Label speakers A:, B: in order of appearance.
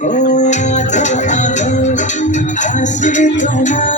A: Oh, I don't, I see it, don't